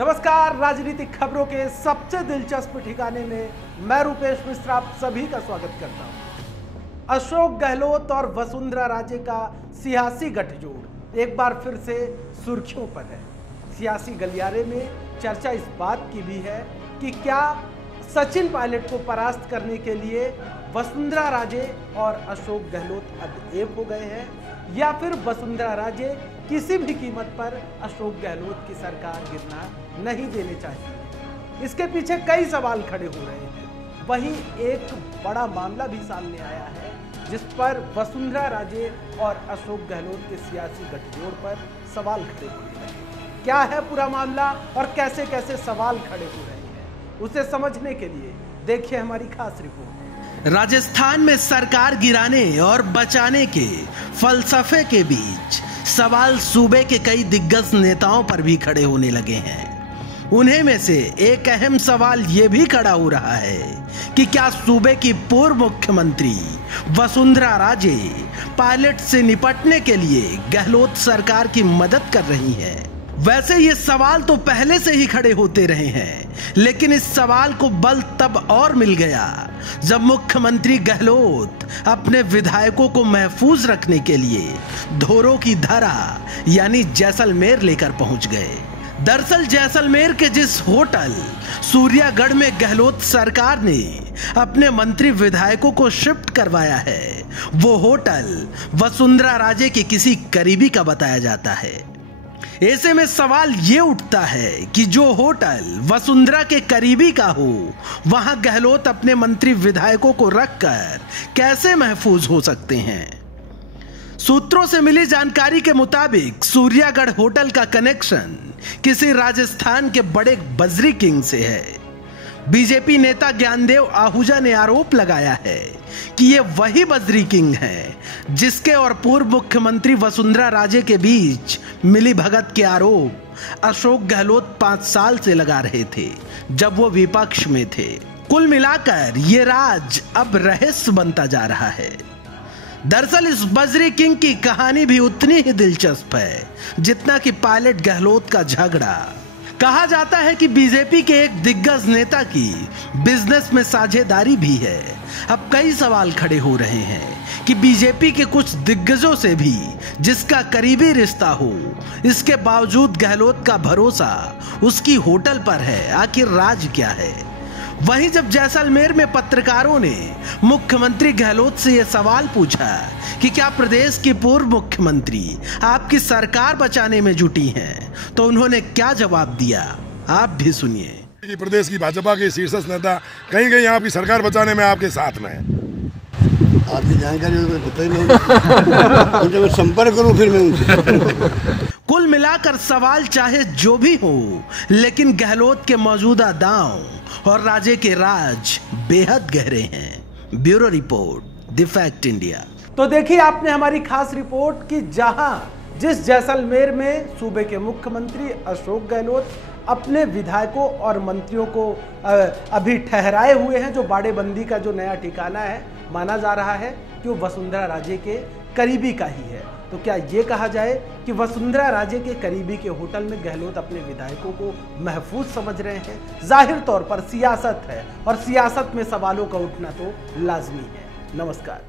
नमस्कार, राजनीतिक खबरों के सबसे दिलचस्प ठिकाने में मैं रूपेश मिश्रा आप सभी का स्वागत करता हूं। अशोक गहलोत और वसुंधरा राजे का सियासी गठजोड़ एक बार फिर से सुर्खियों पर है। सियासी गलियारे में चर्चा इस बात की भी है कि क्या सचिन पायलट को परास्त करने के लिए वसुंधरा राजे और अशोक गहलोत अब एक हो गए हैं, या फिर वसुंधरा राजे किसी भी कीमत पर अशोक गहलोत की सरकार गिरना नहीं देने चाहिए। इसके पीछे कई सवाल खड़े हो रहे हैं। वहीं एक बड़ा मामला भी सामने आया है जिस पर वसुंधरा राजे और अशोक गहलोत के सियासी गठजोड़ पर सवाल खड़े होने लगे। क्या है पूरा मामला और कैसे कैसे सवाल खड़े हो रहे हैं, उसे समझने के लिए देखिए हमारी खास रिपोर्ट। राजस्थान में सरकार गिराने और बचाने के फलसफे के बीच सवाल सूबे के कई दिग्गज नेताओं पर भी खड़े होने लगे हैं। उन्हीं में से एक अहम सवाल यह भी खड़ा हो रहा है कि क्या सूबे की पूर्व मुख्यमंत्री वसुंधरा राजे पायलट से निपटने के लिए गहलोत सरकार की मदद कर रही है। वैसे ये सवाल तो पहले से ही खड़े होते रहे हैं, लेकिन इस सवाल को बल तब और मिल गया जब मुख्यमंत्री गहलोत अपने विधायकों को महफूज रखने के लिए धोरों की धरा यानी जैसलमेर लेकर पहुंच गए। दरअसल जैसलमेर के जिस होटल सूर्यागढ़ में गहलोत सरकार ने अपने मंत्री विधायकों को शिफ्ट करवाया है, वो होटल वसुंधरा राजे के किसी करीबी का बताया जाता है। ऐसे में सवाल ये उठता है कि जो होटल वसुंधरा के करीबी का हो, वहां गहलोत अपने मंत्री विधायकों को रखकर कैसे महफूज हो सकते हैं। सूत्रों से मिली जानकारी के मुताबिक सूर्यागढ़ होटल का कनेक्शन किसी राजस्थान के बड़े बजरी किंग से है। बीजेपी नेता ज्ञानदेव आहूजा ने आरोप लगाया है कि ये वही बजरी किंग है जिसके और पूर्व मुख्यमंत्री वसुंधरा राजे के बीच मिली भगत के आरोप अशोक गहलोत 5 साल से लगा रहे थे जब वो विपक्ष में थे। कुल मिलाकर ये राज अब रहस्य बनता जा रहा है। दरअसल इस बजरी किंग की कहानी भी उतनी ही दिलचस्प है जितना कि पायलट गहलोत का झगड़ा। कहा जाता है कि बीजेपी के एक दिग्गज नेता की बिजनेस में साझेदारी भी है। अब कई सवाल खड़े हो रहे हैं कि बीजेपी के कुछ दिग्गजों से भी जिसका करीबी रिश्ता हो, इसके बावजूद गहलोत का भरोसा उसकी होटल पर है। आखिर राज क्या है? वहीं जब जैसलमेर में पत्रकारों ने मुख्यमंत्री गहलोत से यह सवाल पूछा कि क्या प्रदेश की पूर्व मुख्यमंत्री आपकी सरकार बचाने में जुटी हैं, तो उन्होंने क्या जवाब दिया, आप भी सुनिए। प्रदेश की भाजपा के शीर्ष नेता कहीं कहीं आपकी सरकार बचाने में आपके साथ में है। आपकी जानकारी पता ही नहीं, तो मैं संपर्क करूं फिर मैं उनसे। कुल मिलाकर सवाल चाहे जो भी हो, लेकिन गहलोत के मौजूदा दांव और राजे के राज बेहद गहरे हैं। Bureau report, the fact India. तो देखिए आपने हमारी खास रिपोर्ट कि जहां जिस जैसलमेर में सूबे के मुख्यमंत्री अशोक गहलोत अपने विधायकों और मंत्रियों को अभी ठहराए हुए हैं, जो बाड़ेबंदी का जो नया ठिकाना है, माना जा रहा है कि वो वसुंधरा राजे के करीबी का ही है। तो क्या ये कहा जाए कि वसुंधरा राजे के करीबी के होटल में गहलोत अपने विधायकों को महफूज समझ रहे हैं? जाहिर तौर पर सियासत है और सियासत में सवालों का उठना तो लाजमी है। नमस्कार।